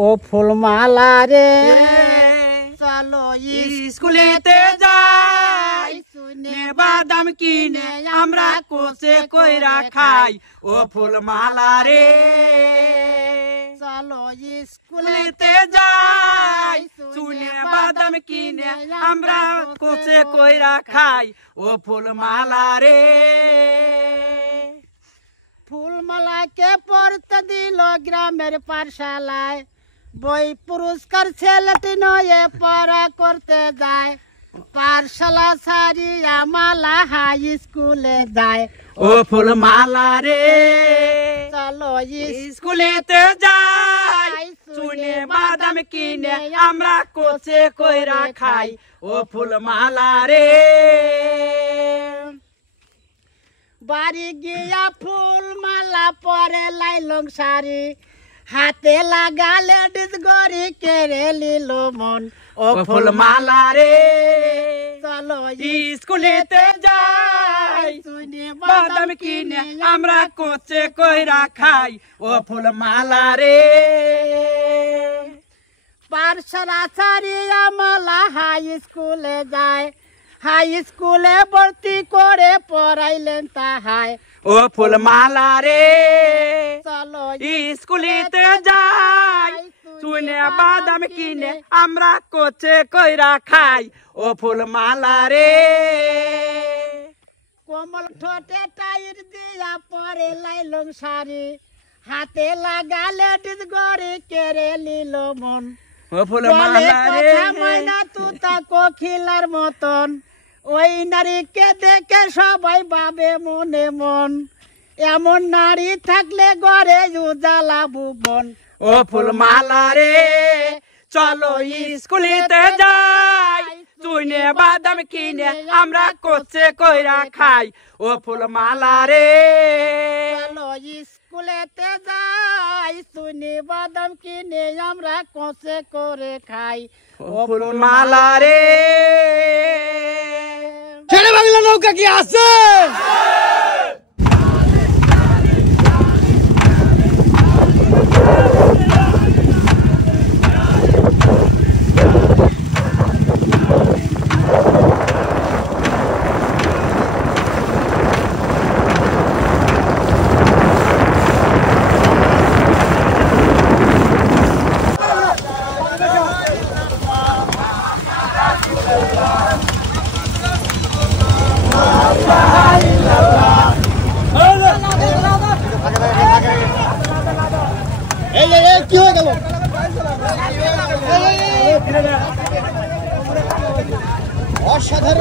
ও ফুলমালা রে চলো স্কুলেতে যাই শুনে বাদাম কিনে আমরা কোচে কইরা খাই ও ফুলমালা রে চলো স্কুলেতে যাই শুনে বাদাম কিনে আমরা কোচে কইরা খাই ও ফুলমালা রে ফুলমালাকে পড়তে দিল গ্রামের পাঠশালায় বই পুরস্কার ছেলেটি নয়ে পড়া করতে যায় পাঠশালা ছাড়িয়া মালা হাই স্কুলে যায় ও ফুলমালা রে চলো স্কুলেতে যাই শুনে বাদাম কিনে আমরা কোচে কইরা খাই ও ফুলমালা রে বাড়ি গিয়া ফুলমালা পরে লাইলং শাড়ি হাতে লাগালে ডিস গড়ি কেড়ে লিল মন ও ফুলমালা রে চলো স্কুলেতে যাই শুনে বাদাম কিনে আমরা কোচে কইরা খাই ও ফুলমালা রে পাঠশালা ছাড়িয়া মালা হাই স্কুলে যায় হাই স্কুলে ভর্তি করে পড়াইলেন তাহাই ও ফুলমালা রে চলো স্কুলেতে যাই শুনে বাদাম কিনে আমরা কোচে কইরা খাই ও ফুলমালা রে কোমল ঠোঁটে টাইর দিয়া পরে লাইলং শাড়ি হাতে লাগালে ডিস গড়ি কেড়ে লিল মন ও ফুলমালা রে ময়না তুতা কোকিলার মতন ওই নারীকে দেখে সবাই ভাবে মনে মন এমন নারী থাকলে ঘরে উজালা ভুবন ও ফুলমালা রে চলো স্কুলেতে যাই শুনে বাদাম কিনে আমরা কোচে কইরা খাই ও ফুলমালা রে চলো স্কুলেতে যাই শুনি বাদাম কিনে আমরা কোচে করে খাই ও ফুলমালা রে ছেড়ে বাংলা নৌকা কি আছে? কি হয়ে গেল? অসাধারণ।